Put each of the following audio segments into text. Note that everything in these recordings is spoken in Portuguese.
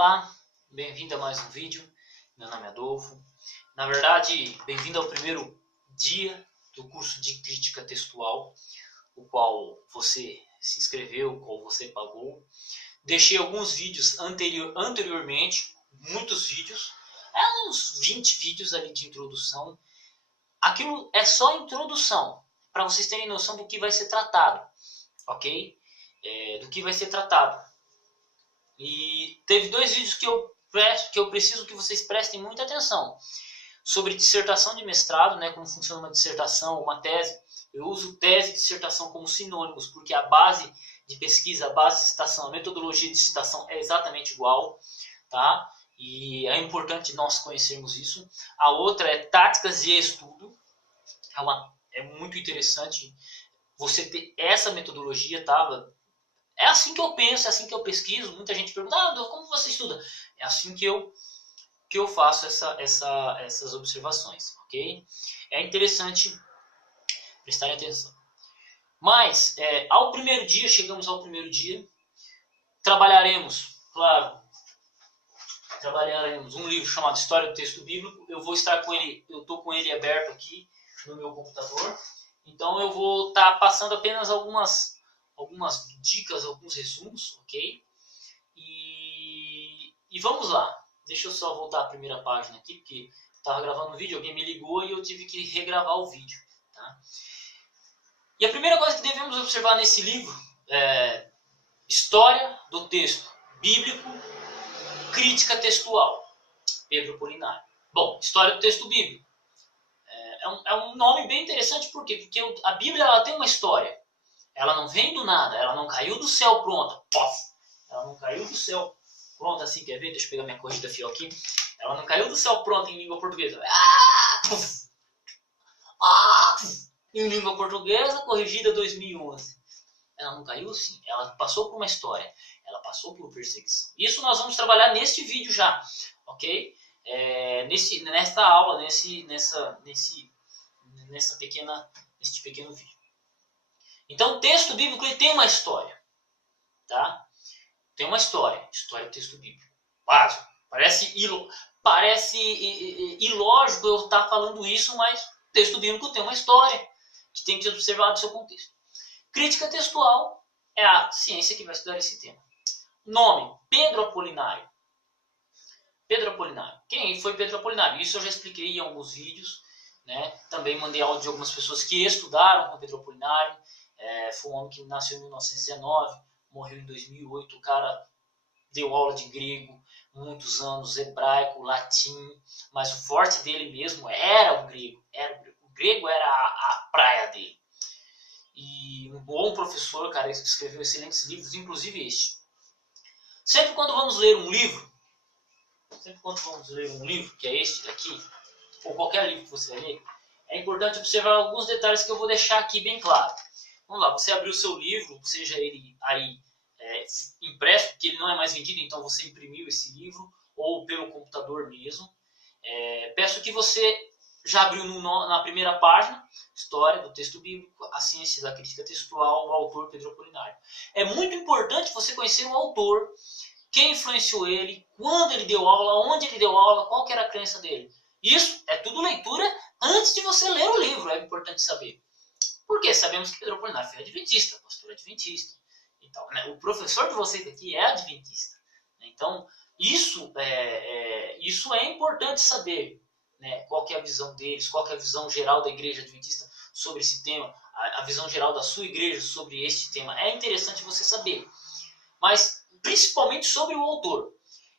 Olá, bem-vindo a mais um vídeo. Meu nome é Adolfo. Na verdade, bem-vindo ao primeiro dia do curso de crítica textual, o qual você se inscreveu, o qual você pagou. Deixei alguns vídeos anteriormente, muitos vídeos, uns 20 vídeos ali de introdução. Aquilo é só introdução, para vocês terem noção do que vai ser tratado, ok? Do que vai ser tratado. E teve dois vídeos que eu preciso que vocês prestem muita atenção. Sobre dissertação de mestrado, né, como funciona uma dissertação, uma tese. Eu uso tese e dissertação como sinônimos, porque a base de pesquisa, a base de citação, a metodologia de citação é exatamente igual, tá? E é importante nós conhecermos isso. A outra é táticas de estudo. É muito interessante você ter essa metodologia, tá? É assim que eu penso, é assim que eu pesquiso. Muita gente pergunta, como você estuda? É assim que eu faço essas observações, ok? É interessante prestar atenção. Mas, ao primeiro dia, chegamos ao primeiro dia, trabalharemos um livro chamado História do Texto Bíblico. Eu vou estar com ele, eu estou com ele aberto aqui no meu computador. Então eu vou estar passando apenas algumas dicas, alguns resumos, ok? E vamos lá. Deixa eu só voltar à primeira página aqui, porque eu estava gravando um vídeo, alguém me ligou e eu tive que regravar o vídeo, tá? E a primeira coisa que devemos observar nesse livro é História do Texto Bíblico, Crítica Textual, Pedro Apolinário. Bom, História do Texto Bíblico. É um nome bem interessante, por quê? Porque a Bíblia ela tem uma história. Ela não vem do nada, ela não caiu do céu pronta. Pof! Ela não caiu do céu pronta assim, quer ver? Deixa eu pegar minha corrigida fio aqui. Ela não caiu do céu pronta em língua portuguesa. Em língua portuguesa, corrigida 2011. Ela não caiu assim, ela passou por uma história. Ela passou por perseguição. Isso nós vamos trabalhar neste vídeo já, ok? Nesta aula, neste pequeno vídeo. Então, o texto bíblico ele tem uma história, tá? Tem uma história do texto bíblico. Básico. Parece ilógico eu estar falando isso, mas o texto bíblico tem uma história que tem que ser observado no seu contexto. Crítica textual é a ciência que vai estudar esse tema. Nome: Pedro Apolinário. Pedro Apolinário. Quem foi Pedro Apolinário? Isso eu já expliquei em alguns vídeos, né? Também mandei áudio de algumas pessoas que estudaram com Pedro Apolinário. Foi um homem que nasceu em 1919, morreu em 2008. O cara deu aula de grego, muitos anos, hebraico, latim, mas o forte dele mesmo era o grego. O grego era a praia dele. E um bom professor, cara, que escreveu excelentes livros, inclusive este. Sempre quando vamos ler um livro, que é este daqui, ou qualquer livro que você ler, é importante observar alguns detalhes que eu vou deixar aqui bem claro. Vamos lá, você abriu o seu livro, seja ele aí impresso, porque ele não é mais vendido, então você imprimiu esse livro, ou pelo computador mesmo. Peço que você já abriu na primeira página, História do Texto Bíblico, a ciência da crítica textual, o autor Pedro Apolinário. É muito importante você conhecer o autor, quem influenciou ele, quando ele deu aula, onde ele deu aula, qual que era a crença dele. Isso é tudo leitura antes de você ler o livro, é importante saber. Porque sabemos que Pedro Apolinário foi adventista, pastor adventista. Então, né, o professor de vocês aqui é adventista. Então, isso é importante saber, né, qual que é a visão deles, qual que é a visão geral da igreja adventista sobre esse tema, a visão geral da sua igreja sobre este tema. É interessante você saber. Mas, principalmente sobre o autor.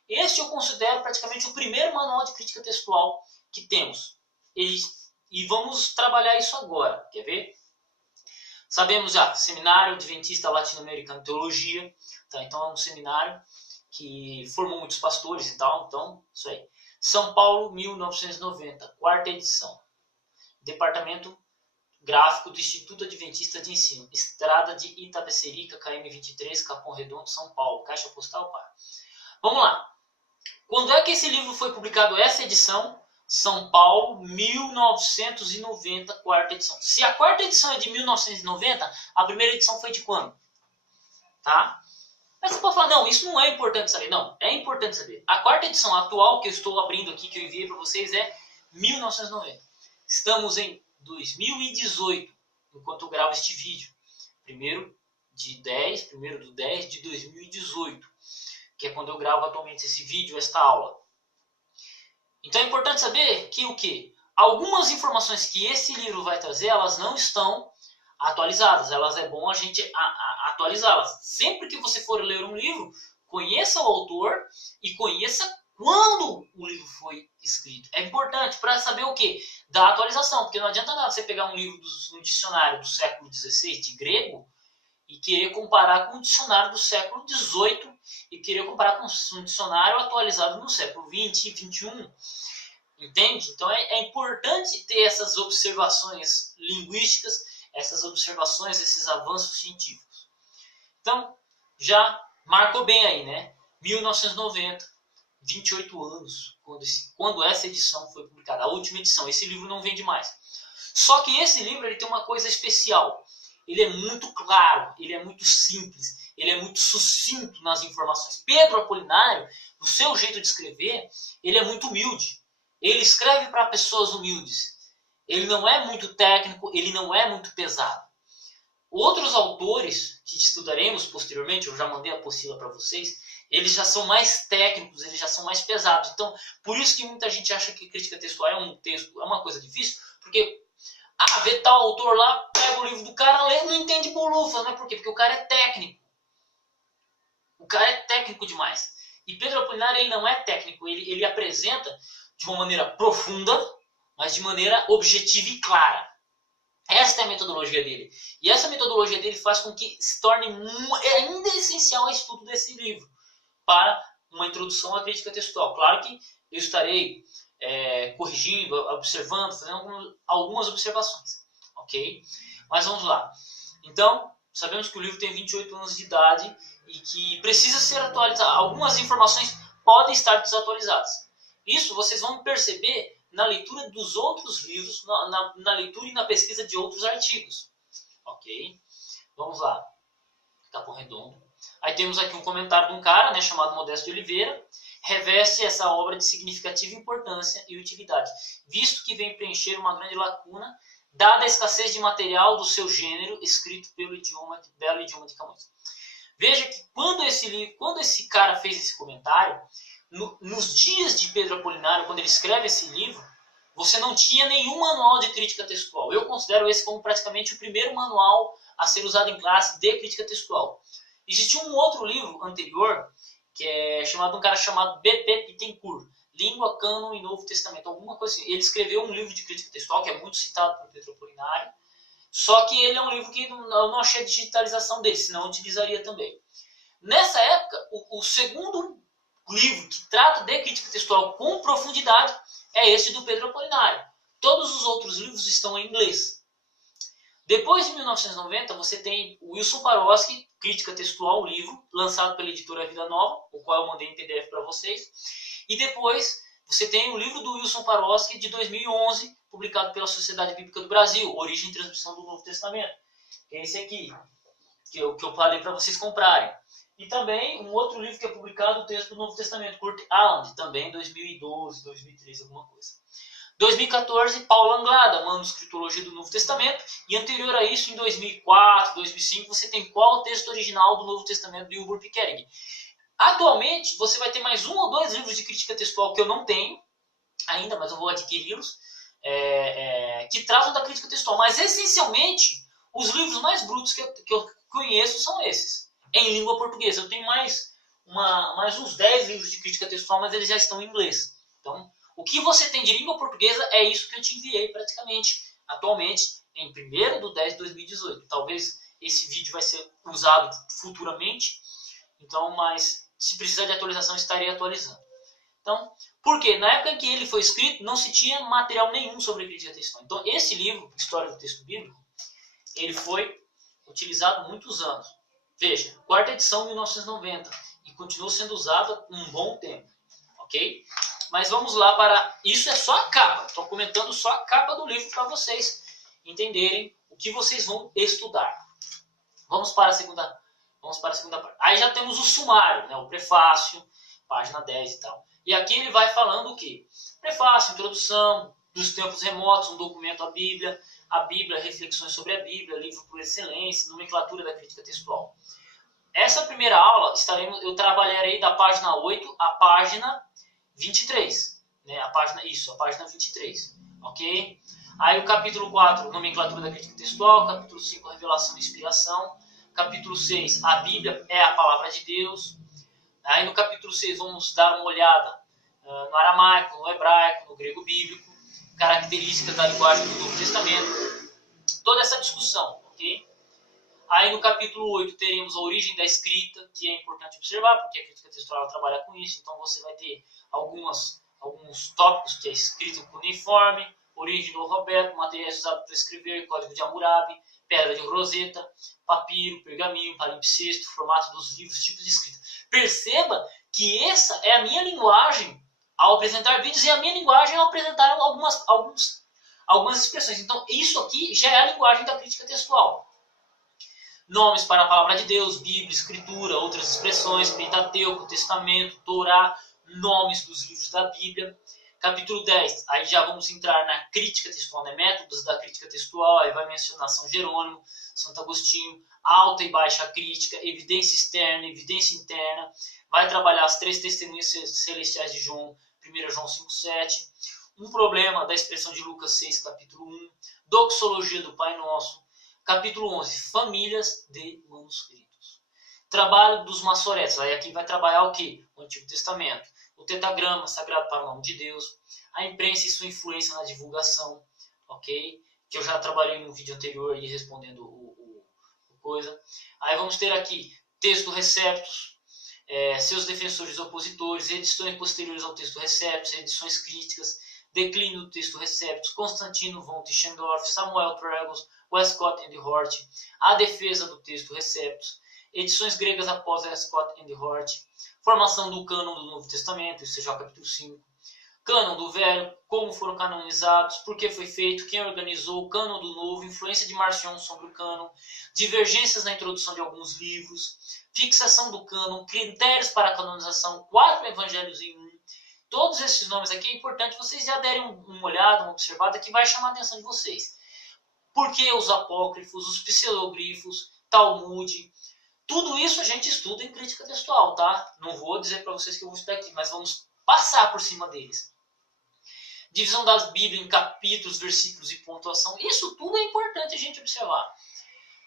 Este eu considero praticamente o primeiro manual de crítica textual que temos. E vamos trabalhar isso agora. Quer ver? Sabemos já, Seminário Adventista Latino-Americano de Teologia. Tá? Então é um seminário que formou muitos pastores e tal. Então, isso aí. São Paulo, 1990, quarta edição. Departamento Gráfico do Instituto Adventista de Ensino. Estrada de Itapecerica, KM 23, Capão Redondo, São Paulo. Caixa postal, pá. Vamos lá. Quando é que esse livro foi publicado, essa edição? São Paulo, 1990, quarta edição. Se a quarta edição é de 1990, a primeira edição foi de quando? Tá? Mas você pode falar, não, isso não é importante saber. Não, é importante saber. A quarta edição atual que eu estou abrindo aqui, que eu enviei para vocês, é 1990. Estamos em 2018, enquanto eu gravo este vídeo. Primeiro do 10 de 2018, que é quando eu gravo atualmente esse vídeo, esta aula. Então é importante saber que o quê? Algumas informações que esse livro vai trazer, elas não estão atualizadas. Elas é bom a gente atualizá-las. Sempre que você for ler um livro, conheça o autor e conheça quando o livro foi escrito. É importante para saber o quê? Da atualização. Porque não adianta nada você pegar um livro, um dicionário do século XVI de grego e querer comparar com um dicionário do século XVIII e querer comparar com um dicionário atualizado no século XX e XXI. Entende? Então é importante ter essas observações linguísticas, essas observações, esses avanços científicos. Então, já marcou bem aí, né? 1990, 28 anos, quando essa edição foi publicada, a última edição. Esse livro não vende mais. Só que esse livro ele tem uma coisa especial. Ele é muito claro, ele é muito simples, ele é muito sucinto nas informações. Pedro Apolinário, no seu jeito de escrever, ele é muito humilde. Ele escreve para pessoas humildes. Ele não é muito técnico, ele não é muito pesado. Outros autores que estudaremos posteriormente, eu já mandei a apostila para vocês, eles já são mais técnicos, eles já são mais pesados. Então, por isso que muita gente acha que crítica textual é uma coisa difícil, porque vê tal autor lá, pega o livro do cara, lê, não entende bolufas, né? Por quê? Porque o cara é técnico. O cara é técnico demais. E Pedro Apolinário, ele não é técnico, ele apresenta de uma maneira profunda, mas de maneira objetiva e clara. Esta é a metodologia dele. E essa metodologia dele faz com que se torne ainda essencial o estudo desse livro para uma introdução à crítica textual. Claro que eu estarei corrigindo, observando, fazendo algumas observações. Ok? Mas vamos lá. Então, sabemos que o livro tem 28 anos de idade e que precisa ser atualizado. Algumas informações podem estar desatualizadas. Isso vocês vão perceber na leitura dos outros livros, na leitura e na pesquisa de outros artigos. Ok? Vamos lá. Capão Redondo. Aí temos aqui um comentário de um cara, né, chamado Modesto de Oliveira. Reveste essa obra de significativa importância e utilidade, visto que vem preencher uma grande lacuna, dada a escassez de material do seu gênero, escrito pelo belo idioma de Camões. Veja que quando esse cara fez esse comentário, nos dias de Pedro Apolinário, quando ele escreve esse livro, você não tinha nenhum manual de crítica textual. Eu considero esse como praticamente o primeiro manual a ser usado em classe de crítica textual. Existia um outro livro anterior, que é chamado de um cara chamado B.P. Pittencourt, Língua, Cânon e Novo Testamento, alguma coisa assim. Ele escreveu um livro de crítica textual que é muito citado por Pedro Apolinário, só que ele é um livro que eu não achei a digitalização dele, senão eu utilizaria também. Nessa época, o segundo livro que trata de crítica textual com profundidade é esse do Pedro Apolinário. Todos os outros livros estão em inglês. Depois de 1990, você tem o Wilson Paroski, Crítica Textual, o livro, lançado pela editora Vida Nova, o qual eu mandei em PDF para vocês. E depois você tem o livro do Wilson Paroski, de 2011, publicado pela Sociedade Bíblica do Brasil, Origem e Transmissão do Novo Testamento. Que é esse aqui, que eu falei para vocês comprarem. E também um outro livro que é publicado, o texto do Novo Testamento, Kurt Aland, também em 2012, 2013, alguma coisa. 2014, Paulo Anglada, Manuscritologia do Novo Testamento. E anterior a isso, em 2004, 2005, você tem Qual o Texto Original do Novo Testamento, de Wilbur Pickering. Atualmente, você vai ter mais um ou dois livros de crítica textual que eu não tenho ainda, mas eu vou adquiri-los, que tratam da crítica textual. Mas, essencialmente, os livros mais brutos que eu conheço são esses, em língua portuguesa. Eu tenho mais uns 10 livros de crítica textual, mas eles já estão em inglês. Então, o que você tem de língua portuguesa é isso que eu te enviei praticamente, atualmente, em 1º de 10 de 2018. Talvez esse vídeo vai ser usado futuramente, então, mas se precisar de atualização, estarei atualizando. Então, por quê? Na época em que ele foi escrito, não se tinha material nenhum sobre crítica textual. Então, esse livro, História do Texto Bíblico, ele foi utilizado muitos anos. Veja, 4ª edição, 1990, e continuou sendo usado um bom tempo, ok? Mas vamos lá para... Isso é só a capa. Estou comentando só a capa do livro para vocês entenderem o que vocês vão estudar. Vamos para a segunda Vamos para a segunda parte. Aí já temos o sumário, né? O prefácio, página 10 e tal. E aqui ele vai falando o quê? Prefácio, introdução, dos tempos remotos, um documento a Bíblia, reflexões sobre a Bíblia, livro por excelência, nomenclatura da crítica textual. Essa primeira aula, eu trabalharei da página 8 à página 23. Né? A página 23. Ok? Aí o capítulo 4, nomenclatura da crítica textual. Capítulo 5, revelação e inspiração. Capítulo 6, a Bíblia é a palavra de Deus. Aí no capítulo 6 vamos dar uma olhada no aramaico, no hebraico, no grego bíblico, características da linguagem do Novo Testamento. Toda essa discussão, ok? Aí no capítulo 8 teremos a origem da escrita, que é importante observar, porque a crítica textual trabalha com isso, então você vai ter alguns tópicos, que é escrita cuneiforme, origem do alfabeto, materiais usados para escrever, código de Hammurabi, pedra de Roseta, papiro, pergaminho, palimpsesto, formato dos livros, tipos de escrita. Perceba que essa é a minha linguagem ao apresentar vídeos e a minha linguagem ao apresentar algumas expressões. Então isso aqui já é a linguagem da crítica textual. Nomes para a palavra de Deus, Bíblia, Escritura, outras expressões, Pentateuco, Testamento, Torá, nomes dos livros da Bíblia. Capítulo 10, aí já vamos entrar na crítica textual, né? Métodos da crítica textual, aí vai mencionar São Jerônimo, Santo Agostinho, alta e baixa crítica, evidência externa, evidência interna, vai trabalhar as 3 testemunhas celestiais de João, 1 João 5,7, um problema da expressão de Lucas 6, capítulo 1, doxologia do Pai Nosso, capítulo 11, famílias de manuscritos. Trabalho dos maçoretas, aí aqui vai trabalhar o que? O Antigo Testamento. O tetagrama sagrado para o nome de Deus, a imprensa e sua influência na divulgação, ok? Que eu já trabalhei no vídeo anterior aí respondendo o coisa. Aí vamos ter aqui texto receptus, seus defensores e opositores, edições posteriores ao texto receptus, edições críticas, declínio do texto receptus, Constantino von Tischendorf, Samuel Tragos, Westcott and Hort, a defesa do texto receptus, edições gregas após Westcott and Hort, formação do cânon do Novo Testamento, isso seja o capítulo 5. Cânon do Velho, como foram canonizados, por que foi feito, quem organizou, cânon do Novo, influência de Marcion sobre o cânon, divergências na introdução de alguns livros, fixação do cânon, critérios para a canonização, 4 evangelhos em 1. Todos esses nomes aqui é importante vocês já derem uma olhada, uma observada, que vai chamar a atenção de vocês. Por que os apócrifos, os pseudogrifos, Talmud? Tudo isso a gente estuda em crítica textual, tá? Não vou dizer para vocês que eu vou estudar aqui, mas vamos passar por cima deles. Divisão das Bíblias em capítulos, versículos e pontuação. Isso tudo é importante a gente observar.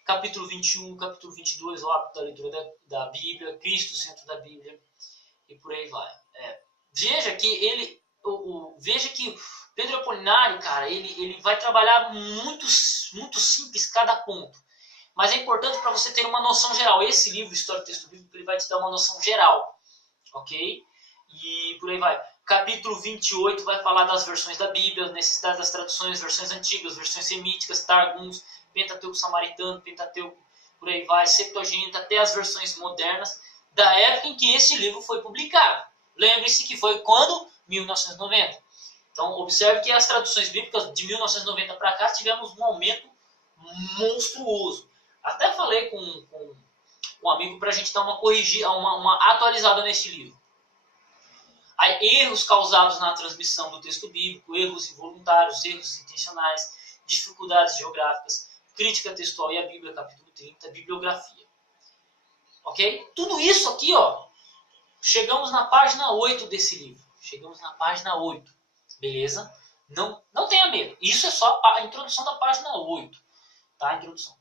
Capítulo 21, capítulo 22, o hábito da leitura da Bíblia, Cristo, centro da Bíblia, e por aí vai. Veja que veja que Pedro Apolinário, cara, ele vai trabalhar muito simples cada ponto. Mas é importante para você ter uma noção geral. Esse livro, História do Texto Bíblico, ele vai te dar uma noção geral. Ok? E por aí vai. Capítulo 28 vai falar das versões da Bíblia, necessidade das traduções, versões antigas, versões semíticas, Targums, Pentateuco Samaritano, Pentateuco, por aí vai, Septuaginta, até as versões modernas da época em que esse livro foi publicado. Lembre-se que foi quando? 1990. Então, observe que as traduções bíblicas de 1990 para cá tivemos um aumento monstruoso. Até falei com um amigo para a gente dar uma atualizada nesse livro. Aí, erros causados na transmissão do texto bíblico, erros involuntários, erros intencionais, dificuldades geográficas, crítica textual e a Bíblia, capítulo 30, bibliografia. Ok? Tudo isso aqui, ó, chegamos na página 8 desse livro. Chegamos na página 8. Beleza? Não tenha medo. Isso é só a introdução da página 8. Tá? A introdução.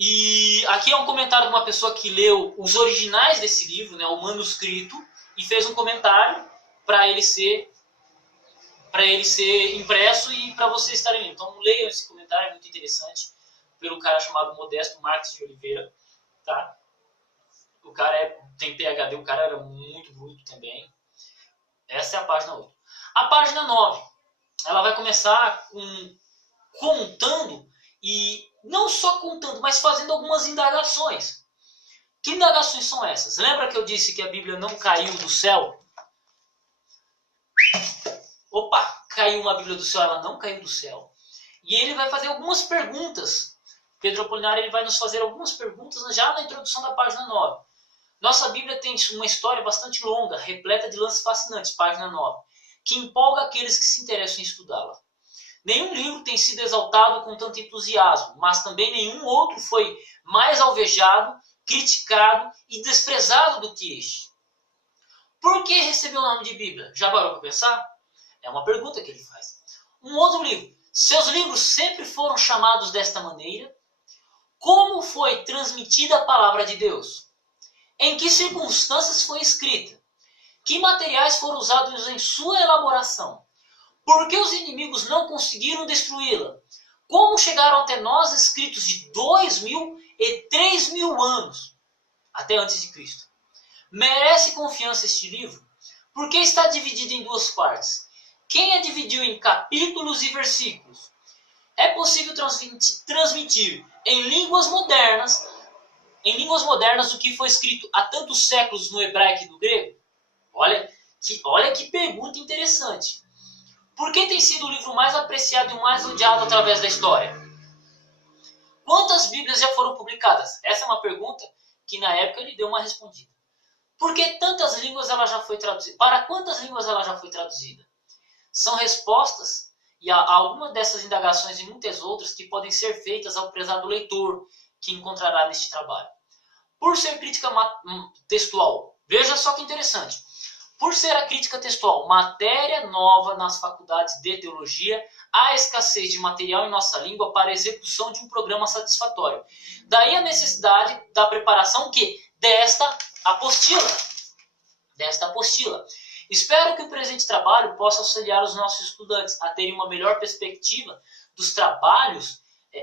E aqui é um comentário de uma pessoa que leu os originais desse livro, né, o manuscrito, e fez um comentário para ele ser impresso e para vocês estarem lendo. Então leiam esse comentário, é muito interessante, pelo cara chamado Modesto Marques de Oliveira. Tá? O cara tem PhD, o cara era muito bruto também. Essa é a página 8. A página 9, ela vai começar contando, e não só contando, mas fazendo algumas indagações. Que indagações são essas? Lembra que eu disse que a Bíblia não caiu do céu? Opa, caiu uma Bíblia do céu, ela não caiu do céu. E ele vai fazer algumas perguntas Pedro Apolinário ele vai nos fazer algumas perguntas já na introdução da página 9. Nossa Bíblia tem uma história bastante longa, repleta de lances fascinantes, página 9, que empolga aqueles que se interessam em estudá-la. Nenhum livro tem sido exaltado com tanto entusiasmo, mas também nenhum outro foi mais alvejado, criticado e desprezado do que este. Por que recebeu o nome de Bíblia? Já parou para pensar? É uma pergunta que ele faz. Um outro livro. Seus livros sempre foram chamados desta maneira? Como foi transmitida a palavra de Deus? Em que circunstâncias foi escrita? Que materiais foram usados em sua elaboração? Por que os inimigos não conseguiram destruí-la? Como chegaram até nós escritos de 2.000 e 3.000 anos, até antes de Cristo? Merece confiança este livro? Porque está dividido em duas partes. Quem a dividiu em capítulos e versículos? É possível transmitir em línguas modernas o que foi escrito há tantos séculos no hebraico e no grego? Olha que pergunta interessante. Por que tem sido o livro mais apreciado e o mais odiado através da história? Quantas Bíblias já foram publicadas? Essa é uma pergunta que na época ele deu uma respondida. Por que tantas línguas ela já foi traduzida? Para quantas línguas ela já foi traduzida? São respostas e há algumas dessas indagações e muitas outras que podem ser feitas ao prezado leitor que encontrará neste trabalho. Por ser crítica textual, veja só que interessante. Por ser a crítica textual matéria nova nas faculdades de teologia, há escassez de material em nossa língua para a execução de um programa satisfatório. Daí a necessidade da preparação desta apostila. Espero que o presente trabalho possa auxiliar os nossos estudantes a terem uma melhor perspectiva dos trabalhos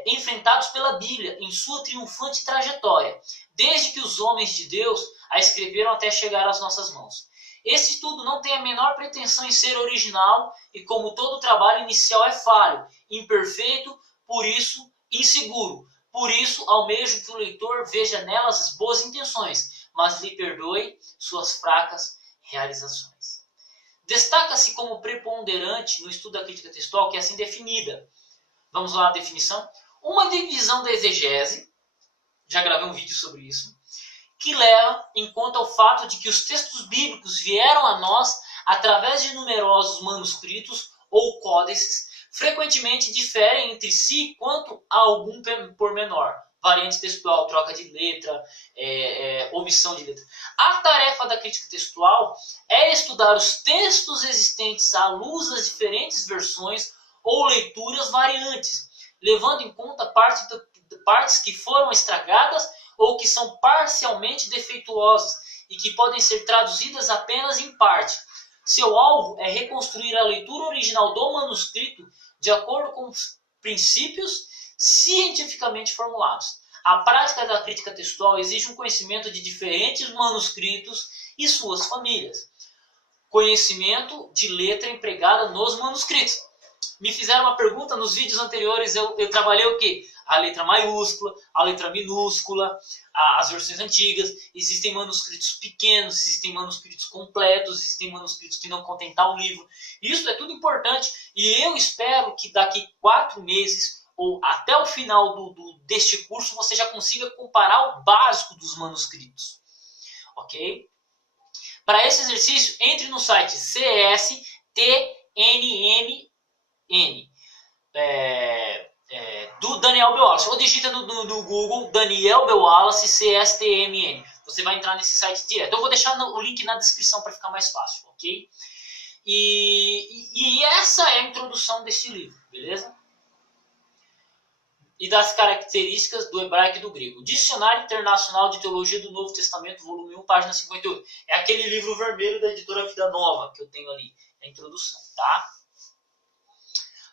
enfrentados pela Bíblia em sua triunfante trajetória, desde que os homens de Deus a escreveram até chegar às nossas mãos. Esse estudo não tem a menor pretensão em ser original e, como todo trabalho inicial, é falho, imperfeito, por isso inseguro. Por isso, almejo que o leitor veja nelas as boas intenções, mas lhe perdoe suas fracas realizações. Destaca-se como preponderante no estudo da crítica textual, que é assim definida. Vamos lá à definição. Uma divisão da exegese, já gravei um vídeo sobre isso, que leva em conta o fato de que os textos bíblicos vieram a nós através de numerosos manuscritos ou códices, frequentemente diferem entre si quanto a algum pormenor, variante textual, troca de letra, omissão de letra. A tarefa da crítica textual é estudar os textos existentes à luz das diferentes versões ou leituras variantes, levando em conta partes que foram estragadas ou que são parcialmente defeituosas e que podem ser traduzidas apenas em parte. Seu alvo é reconstruir a leitura original do manuscrito de acordo com os princípios cientificamente formulados. A prática da crítica textual exige um conhecimento de diferentes manuscritos e suas famílias. Conhecimento de letra empregada nos manuscritos. Me fizeram uma pergunta nos vídeos anteriores, eu trabalhei o quê? A letra maiúscula, a letra minúscula, as versões antigas. Existem manuscritos pequenos, existem manuscritos completos, existem manuscritos que não contêm tal livro. Isso é tudo importante e eu espero que daqui 4 meses ou até o final deste curso você já consiga comparar o básico dos manuscritos. Ok? Para esse exercício, entre no site CSTNMN. Do Daniel B. Wallace, ou digita no Google Daniel B. Wallace CSTMN. Você vai entrar nesse site direto. Eu vou deixar o link na descrição para ficar mais fácil, ok? E essa é a introdução desse livro, beleza? E das características do hebraico e do grego. Dicionário Internacional de Teologia do Novo Testamento, volume 1, página 58. É aquele livro vermelho da editora Vida Nova que eu tenho ali. É a introdução, tá?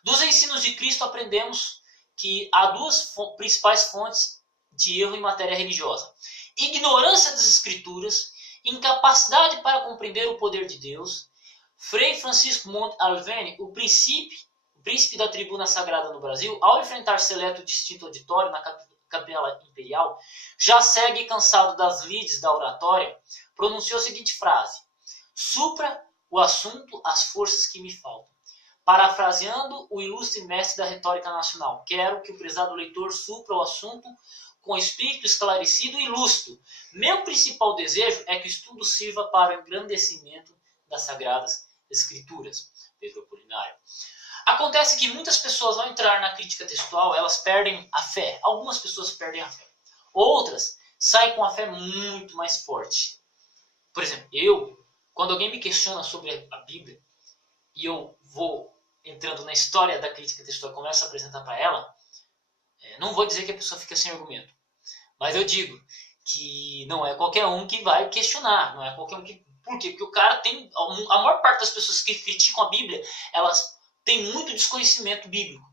Dos ensinos de Cristo aprendemos que há 2 principais fontes de erro em matéria religiosa. Ignorância das Escrituras, incapacidade para compreender o poder de Deus. Frei Francisco Monte Alvene, o príncipe da tribuna sagrada no Brasil, ao enfrentar seleto distinto auditório na Capela Imperial, já segue cansado das lides da oratória, pronunciou a seguinte frase: supra o assunto as forças que me faltam. Parafraseando o ilustre mestre da retórica nacional, quero que o prezado leitor supra o assunto com espírito esclarecido e lúcido. Meu principal desejo é que o estudo sirva para o engrandecimento das Sagradas Escrituras. Pedro Apolinário. Acontece que muitas pessoas, ao entrar na crítica textual, elas perdem a fé. Algumas pessoas perdem a fé. Outras saem com a fé muito mais forte. Por exemplo, quando alguém me questiona sobre a Bíblia, e eu vou entrando na história da crítica textual e começo a apresentar para ela, não vou dizer que a pessoa fica sem argumento, mas eu digo que não é qualquer um que vai questionar, não é qualquer um que... Por quê? Porque o cara tem... A maior parte das pessoas que criticam a Bíblia, elas têm muito desconhecimento bíblico.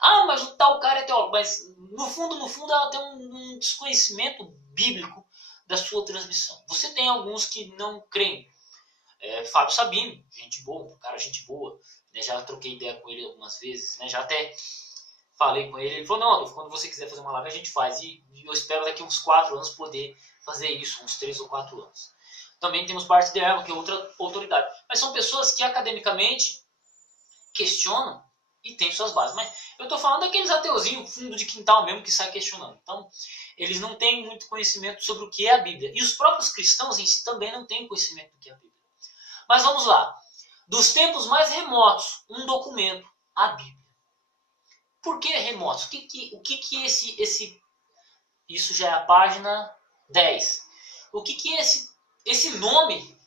Ah, mas o tal cara é teólogo, mas no fundo ela tem um desconhecimento bíblico da sua transmissão. Você tem alguns que não creem. Fábio Sabino, gente boa, um cara gente boa, né? Já troquei ideia com ele algumas vezes, né? Já até falei com ele, ele falou, não, Adolfo, quando você quiser fazer uma live a gente faz, e eu espero daqui uns 4 anos poder fazer isso, uns 3 ou 4 anos. Também temos Bart Ehrman, que é outra autoridade, mas são pessoas que academicamente questionam e têm suas bases, mas eu estou falando daqueles ateuzinhos, fundo de quintal mesmo, que sai questionando, então eles não têm muito conhecimento sobre o que é a Bíblia, e os próprios cristãos em si também não têm conhecimento do que é a Bíblia. Mas vamos lá. Dos tempos mais remotos, um documento, a Bíblia. Por que remotos? O que esse... Isso já é a página 10. O que esse nome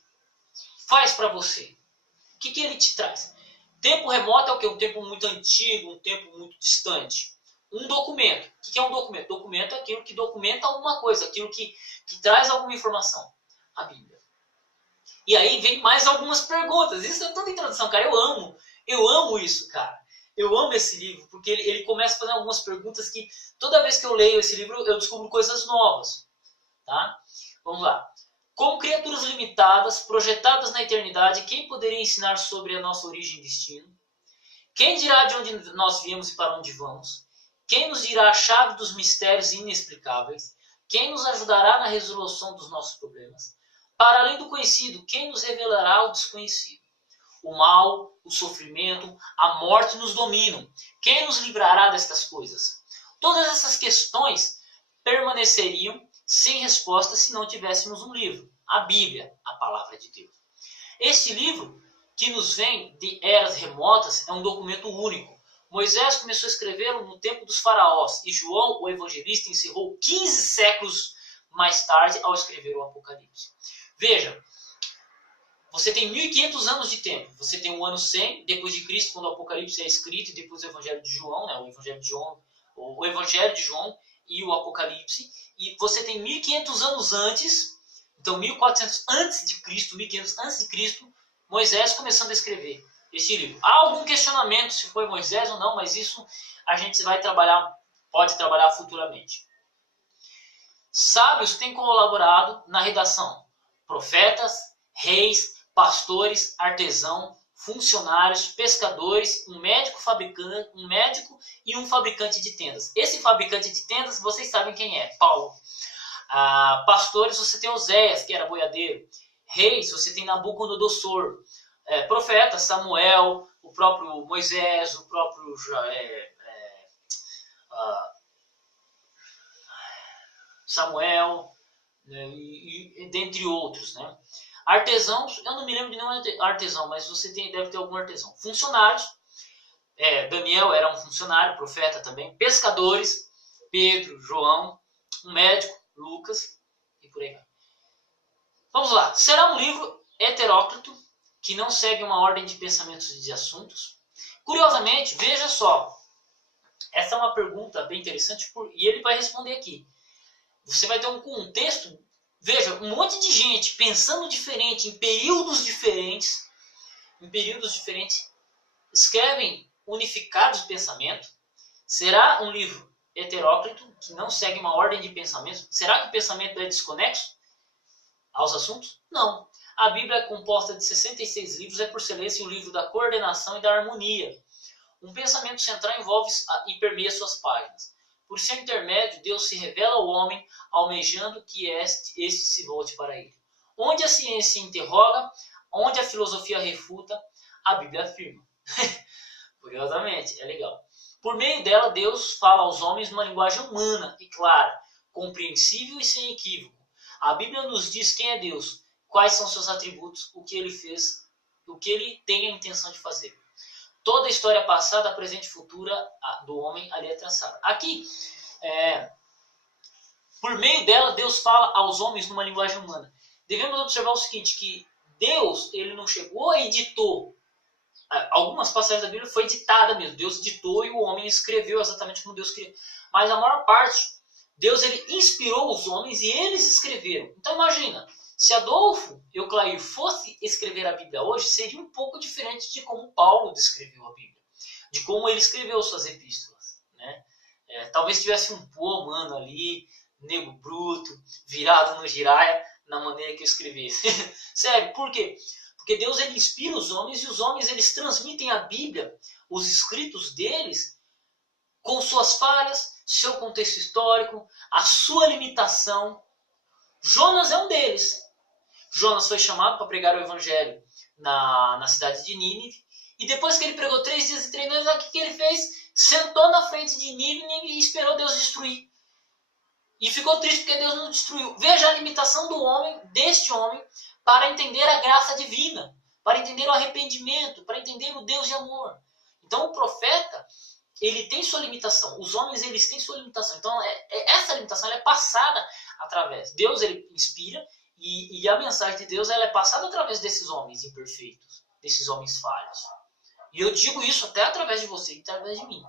faz para você? O que ele te traz? Tempo remoto é o quê? Um tempo muito antigo, um tempo muito distante. Um documento. O que é um documento? Documento é aquilo que documenta alguma coisa, aquilo que traz alguma informação. A Bíblia. E aí vem mais algumas perguntas. Isso é toda introdução, cara. Eu amo isso, cara. Eu amo esse livro, porque ele começa a fazer algumas perguntas que toda vez que eu leio esse livro, eu descubro coisas novas. Tá? Vamos lá. Como criaturas limitadas, projetadas na eternidade, quem poderia ensinar sobre a nossa origem e destino? Quem dirá de onde nós viemos e para onde vamos? Quem nos dirá a chave dos mistérios inexplicáveis? Quem nos ajudará na resolução dos nossos problemas? Para além do conhecido, quem nos revelará o desconhecido? O mal, o sofrimento, a morte nos dominam. Quem nos livrará destas coisas? Todas essas questões permaneceriam sem resposta se não tivéssemos um livro, a Bíblia, a Palavra de Deus. Este livro, que nos vem de eras remotas, é um documento único. Moisés começou a escrevê-lo no tempo dos faraós e João, o evangelista, encerrou 15 séculos mais tarde ao escrever o Apocalipse. Veja, você tem 1500 anos de tempo. Você tem o ano 100 depois de Cristo, quando o Apocalipse é escrito, e depois o Evangelho de João, né? o Evangelho de João e o Apocalipse. E você tem 1500 anos antes, então 1400 antes de Cristo, 1500 antes de Cristo, Moisés começando a escrever esse livro. Há algum questionamento se foi Moisés ou não, mas isso a gente pode trabalhar futuramente. Sábios têm colaborado na redação. Profetas, reis, pastores, artesão, funcionários, pescadores, um médico e um fabricante de tendas. Esse fabricante de tendas, vocês sabem quem é, Paulo. Pastores, você tem Oséias, que era boiadeiro. Reis, você tem Nabucodonosor. Profeta, Samuel, o próprio Moisés, o próprio Samuel, né, e dentre outros, né? Artesãos, eu não me lembro de nenhum artesão, mas você deve ter algum artesão. Funcionários, Daniel era um funcionário, profeta também. Pescadores, Pedro, João, um médico, Lucas, e por aí vai. Vamos lá, será um livro heteróclito, que não segue uma ordem de pensamentos e de assuntos? Curiosamente, veja só, essa é uma pergunta bem interessante, e ele vai responder aqui. Você vai ter um contexto, veja, um monte de gente pensando diferente, em períodos diferentes, escrevem unificados de pensamento. Será um livro heteróclito, que não segue uma ordem de pensamento? Será que o pensamento é desconexo aos assuntos? Não. A Bíblia é composta de 66 livros, é por excelência o livro da coordenação e da harmonia. Um pensamento central envolve e permeia suas páginas. Por seu intermédio, Deus se revela ao homem, almejando que este se volte para ele. Onde a ciência interroga, onde a filosofia refuta, A Bíblia afirma. Curiosamente, é legal. Por meio dela, Deus fala aos homens numa linguagem humana e clara, compreensível e sem equívoco. A Bíblia nos diz quem é Deus, quais são seus atributos, o que ele fez, o que ele tem a intenção de fazer. Toda a história passada, presente e futura do homem ali é traçada. Aqui, por meio dela, Deus fala aos homens numa linguagem humana. Devemos observar o seguinte, que Deus ele não chegou e ditou. Algumas passagens da Bíblia foi ditada mesmo. Deus ditou e o homem escreveu exatamente como Deus queria. Mas a maior parte, Deus ele inspirou os homens e eles escreveram. Então imagina, se Adolfo Euclair fosse escrever a Bíblia hoje, seria um pouco diferente de como Paulo descreveu a Bíblia. De como ele escreveu suas epístolas. Né? Talvez tivesse um pô humano ali, nego bruto, virado no giraia, na maneira que eu escrevesse. Sério, por quê? Porque Deus ele inspira os homens e os homens eles transmitem a Bíblia, os escritos deles, com suas falhas, seu contexto histórico, a sua limitação. Jonas é um deles. Jonas foi chamado para pregar o evangelho na cidade de Nínive. E depois que ele pregou 3 dias e 3 noites, o que ele fez? Sentou na frente de Nínive e esperou Deus destruir. E ficou triste porque Deus não destruiu. Veja a limitação do homem, deste homem, para entender a graça divina, para entender o arrependimento, para entender o Deus de amor. Então o profeta, ele tem sua limitação. Os homens, eles têm sua limitação. Então essa limitação ela é passada através. Deus, ele inspira e a mensagem de Deus ela é passada através desses homens imperfeitos, desses homens falhos. E eu digo isso até através de você e através de mim.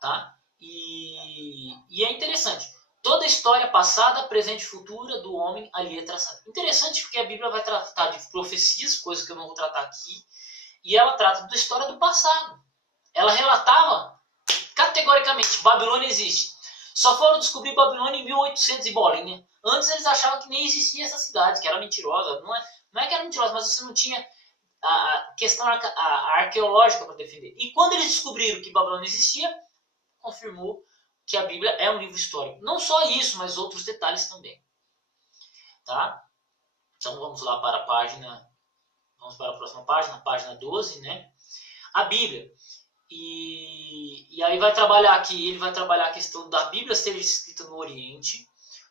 Tá? E é interessante. Toda a história passada, presente e futura do homem ali é traçada. Interessante porque a Bíblia vai tratar de profecias, coisas que eu não vou tratar aqui, e ela trata da história do passado. Ela relatava categoricamente, Babilônia existe. Só foram descobrir Babilônia em 1800 e bolinha. Antes eles achavam que nem existia essa cidade, que era mentirosa. Não é que era mentirosa, mas você não tinha a questão arqueológica para defender. E quando eles descobriram que Babilônia existia, confirmou que a Bíblia é um livro histórico. Não só isso, mas outros detalhes também. Tá? Então vamos lá para a página. Vamos para a próxima página, página 12, né? A Bíblia. E aí vai trabalhar aqui, ele vai trabalhar a questão da Bíblia ser escrita no Oriente,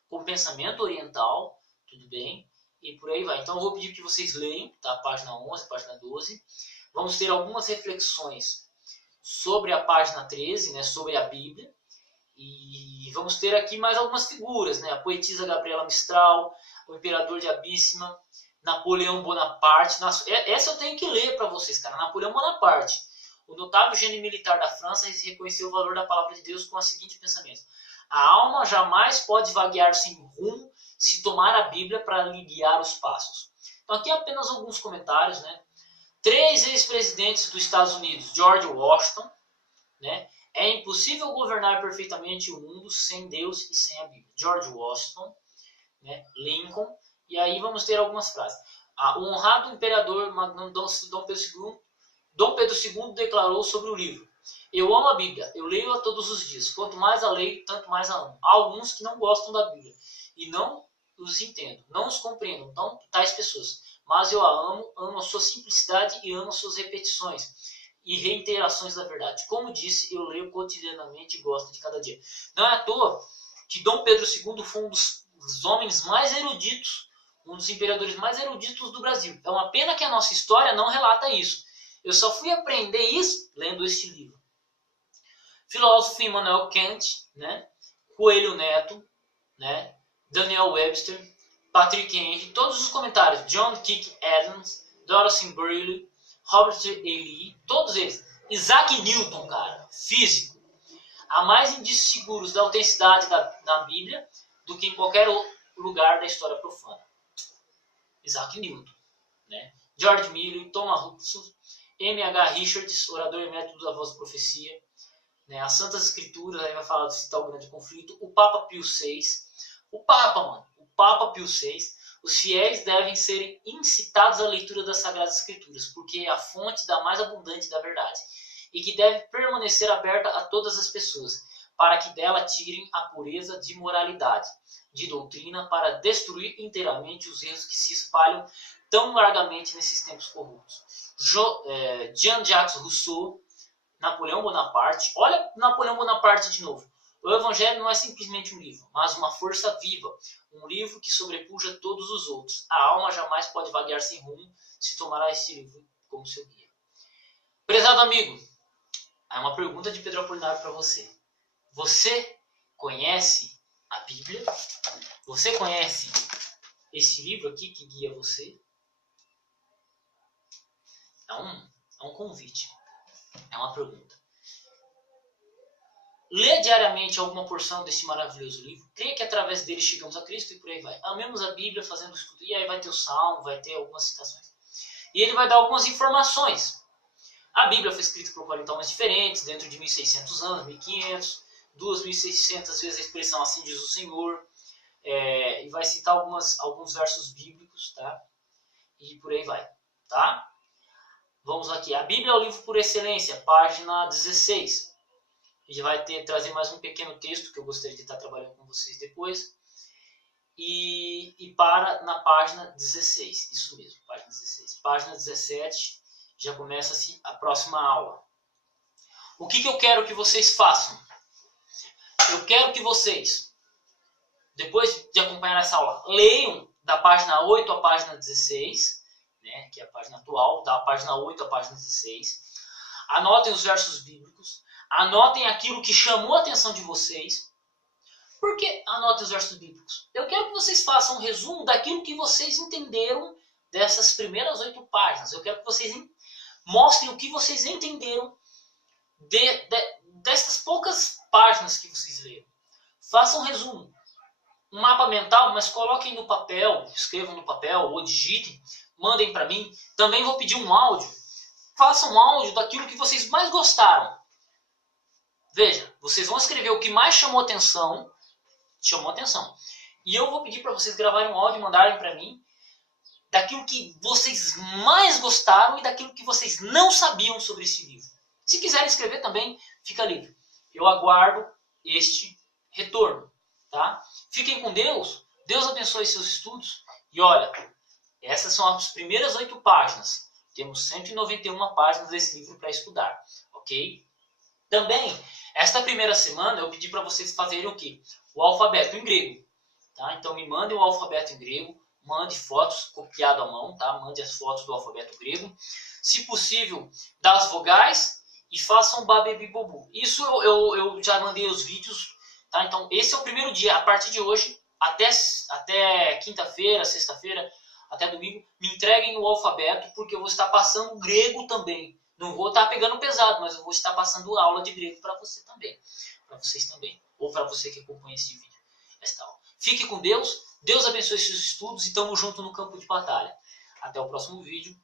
com pensamento oriental, tudo bem? E por aí vai. Então eu vou pedir que vocês leiam, tá? Página 11, página 12. Vamos ter algumas reflexões sobre a página 13, né? Sobre a Bíblia. E vamos ter aqui mais algumas figuras, né? A poetisa Gabriela Mistral, o imperador de Abíssima, Napoleão Bonaparte. Essa eu tenho que ler para vocês, cara. Napoleão Bonaparte. O notável gênio militar da França reconheceu o valor da palavra de Deus com o seguinte pensamento: a alma jamais pode vaguear sem rumo se tomar a Bíblia para lhe guiar os passos. Então aqui apenas alguns comentários, né? 3 ex-presidentes dos Estados Unidos, George Washington, né? É impossível governar perfeitamente o mundo sem Deus e sem a Bíblia. George Washington, né? Lincoln, e aí vamos ter algumas frases. O honrado imperador Dom Pedro II declarou sobre o livro: eu amo a Bíblia, eu leio-a todos os dias. Quanto mais a leio, tanto mais a amo. Há alguns que não gostam da Bíblia e não os entendo, não os compreendo, então, tais pessoas. Mas eu a amo, amo a sua simplicidade e amo as suas repetições e reiterações da verdade. Como disse, eu leio cotidianamente e gosto de cada dia. Não é à toa que Dom Pedro II foi um dos homens mais eruditos, um dos imperadores mais eruditos do Brasil. É uma pena que a nossa história não relata isso. Eu só fui aprender isso lendo este livro. Filósofo Immanuel Kant, né? Coelho Neto, né? Daniel Webster, Patrick Henry, todos os comentários, John Keith Adams, Dorothy Briley, Robert E. Lee, todos eles. Isaac Newton, cara, físico. Há mais indícios seguros da autenticidade da Bíblia do que em qualquer lugar da história profana. Isaac Newton, né? George Miller, Thomas Hudson, M.H. Richards, orador e método da voz da profecia, né? As Santas Escrituras, aí vai falar de citar o grande conflito, o Papa Pio VI, o Papa Pio VI, os fiéis devem ser incitados à leitura das Sagradas Escrituras, porque é a fonte da mais abundante da verdade, e que deve permanecer aberta a todas as pessoas, para que dela tirem a pureza de moralidade, de doutrina, para destruir inteiramente os erros que se espalham tão largamente nesses tempos corruptos. Jean-Jacques Rousseau, Napoleão Bonaparte. Olha Napoleão Bonaparte de novo. O Evangelho não é simplesmente um livro, mas uma força viva. Um livro que sobrepuja todos os outros. A alma jamais pode vaguear sem rumo se tomará este livro como seu guia. Prezado amigo, há uma pergunta de Pedro Apolinário para você. Você conhece a Bíblia? Você conhece esse livro aqui que guia você? É um convite. É uma pergunta. Lê diariamente alguma porção deste maravilhoso livro. Creia que através dele chegamos a Cristo e por aí vai. Amemos a Bíblia fazendo estudo. E aí vai ter o Salmo, vai ter algumas citações. E ele vai dar algumas informações. A Bíblia foi escrita por 40 homens diferentes, dentro de 1.600 anos, 1.500, 2.600 vezes a expressão assim diz o Senhor. E vai citar alguns versos bíblicos, tá? E por aí vai, tá? Vamos aqui. A Bíblia é o livro por excelência, página 16. A gente vai trazer mais um pequeno texto que eu gostaria de estar trabalhando com vocês depois. E para na página 16. Isso mesmo, página 16. Página 17 já começa-se a próxima aula. O que eu quero que vocês façam? Eu quero que vocês, depois de acompanhar essa aula, leiam da página 8 à página 16, né, que é a página atual, da página 8 à página 16. Anotem os versos bíblicos. Anotem aquilo que chamou a atenção de vocês. Por que anotem os versos bíblicos? Eu quero que vocês façam um resumo daquilo que vocês entenderam dessas primeiras 8 páginas. Eu quero que vocês mostrem o que vocês entenderam dessas poucas páginas que vocês leram. Façam um resumo. Um mapa mental, mas coloquem no papel, escrevam no papel ou digitem, mandem para mim. Também vou pedir um áudio. Façam um áudio daquilo que vocês mais gostaram. Veja, vocês vão escrever o que mais chamou atenção. E eu vou pedir para vocês gravarem um áudio e mandarem para mim daquilo que vocês mais gostaram e daquilo que vocês não sabiam sobre esse livro. Se quiserem escrever também, fica livre. Eu aguardo este retorno, tá? Fiquem com Deus. Deus abençoe seus estudos. E olha, essas são as primeiras 8 páginas. Temos 191 páginas desse livro para estudar, ok? Também, esta primeira semana eu pedi para vocês fazerem o quê? O alfabeto em grego. Tá? Então me mandem o alfabeto em grego, mande fotos copiado à mão, tá? Mande as fotos do alfabeto grego. Se possível, das vogais e façam babebi bobu. Isso eu já mandei os vídeos, tá? Então esse é o primeiro dia. A partir de hoje, até quinta-feira, sexta-feira, até domingo, me entreguem o alfabeto, porque eu vou estar passando grego também. Não vou estar pegando pesado, mas eu vou estar passando aula de grego para você também. Para vocês também. Ou para você que acompanha esse vídeo. Esta aula. Fique com Deus. Deus abençoe seus estudos e tamo junto no campo de batalha. Até o próximo vídeo.